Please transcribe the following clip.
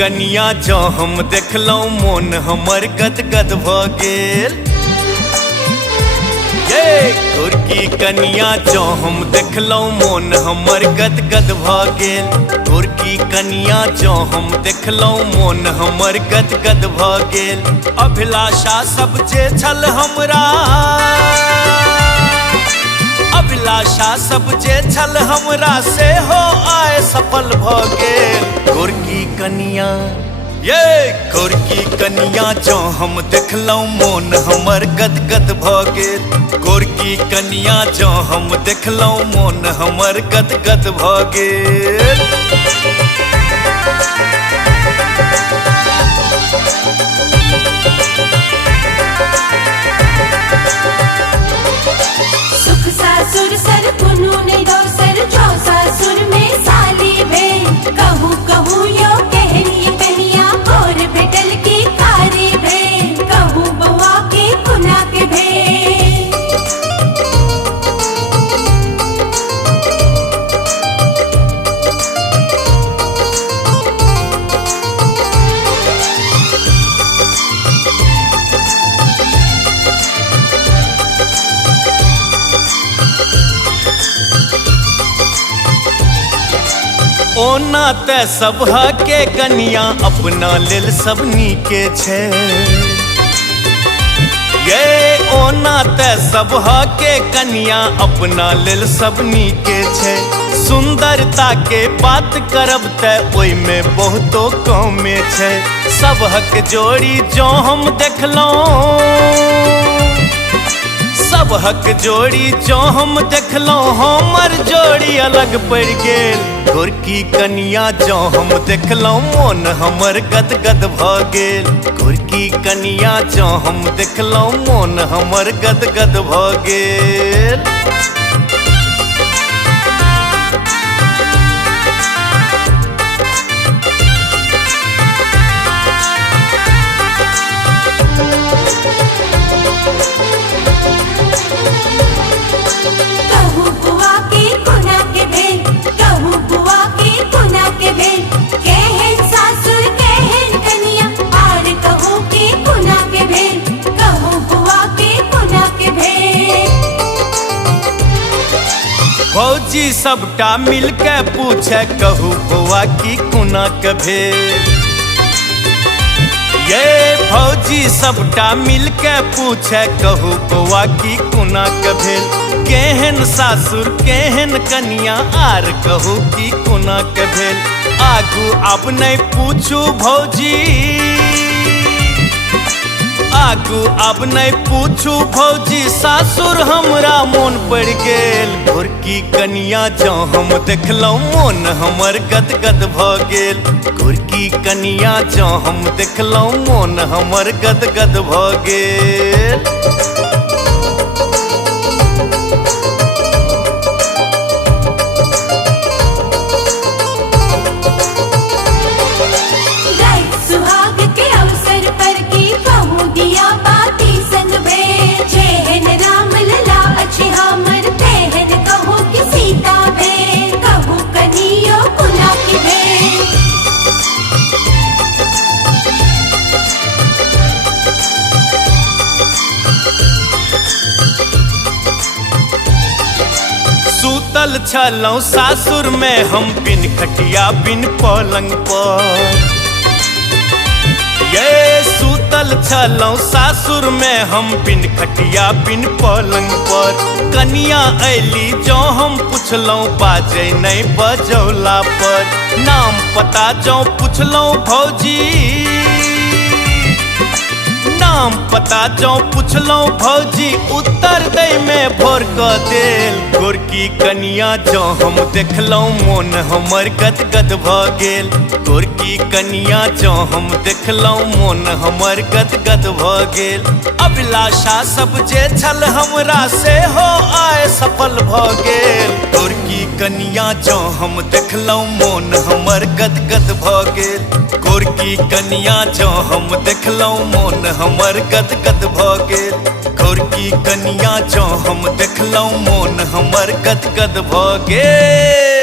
कनिया जो हम देखलौं मोन हमर गदगद भ गेल। गोरकी कनिया जो हम देखलौं मोन हमर गदगद भ गेल। गोरकी कनिया जो हम देखलौं मोन हमर गदगद भ गेल। अभिलाषा सब जे छल हमरा, अभिलाषा सब जे छल हमरा से हो आय सफल भ गेल। गोरकी कनिया गोरकी कनिया जो हम देखलौं मोन हमर गदगद भ गेल। गोरकी कनिया जो हम देखलौं मोन हमर गदगद भ गेल। सुख सासुर सर पुनु ने दोसर जो सासुर में साली भेल। कहूँ कहूँ यो कहनिए कनिया और भेटल की कारी भेल। कहूँ बउआ के कुना के भेल। ओना ते सबहा के कनिया अपना लेल सब नीके छे। ओना ते सबहा के कनिया अपना लेल सब नीके छे। सुंदरता के बात करब ते ओइ में बहुतो कमे छे। सबहक जोड़ी जो हम देखलौं, सबहक जोड़ी जो हम देखलौं हमर जोड़ी अलग पड़ गेल। गोरकी कनिया जो हम देखलौं मोन हमर गदगद भ गेल। गोरकी कनिया जो हम देखलौं मोन हमर गदगद भ गेल। कहूँ बुआ के कुना के भेल। कहूँ बुआ के कुना के भेल। केहन सासुर केहन कनिया और कहूँ के कुना के भेल। कहूँ बुआ के कुना के भेल। भौजी सबटा मिलके पूछे कहू बुआ की कुना के भेल। भौजी सबटा मिलके पूछे कहू बुआ की कुना के भेल। केहन सासुर केहन कनिया आर कहू की कुना के भेल। आगू अब नहीं पूछू भौजी, आगू अब नहीं पूछू भौजी सासुर हमरा मोन पड़ गेल। गोरकी कनिया जो हम देखलौं मोन हमर गदगद भ गेल। गोरकी कनिया जो हम देखलौं मोन हमर गदगद भ गेल। सुहाग के अवसर पर की कहूँ दिया बाती संग भेल। जेहन राम लला अछि हमर तेहन कहूँ की सीता भेल। कहूँ कनियो कुना की भेल। सूतल छलौं सासुर में हम बिन खटिया बिन पलंग पर। सूतल छलौं सासुर में हम बिन खटिया बिन पलंग पर। कनिया ऐली जो हम पुछलौं बाजे नहीं बजौला पर। नाम पता जो पुछलौं भौजी, नाम पता जो पुछलौं भौजी उत्तर दै में भोर क देल। गोरकी कनिया जो हम देखलौं मोन हमर गदगद भ गेल। गोरकी कनिया जो हम देखलौं मोन हमर गदगद भ गेल। अभिलाषा सब जे छल हमरा से हो आय सफल भ गेल। गोरकी कनिया जो हम देखलौं मोन हमर गदगद भ गेल। गोरकी कनिया जो हम देखलौं मोन हमर गदगद भ गेल। गोरकी कनिया जो हम देखलौं मोन हमर गदगद भ गेल।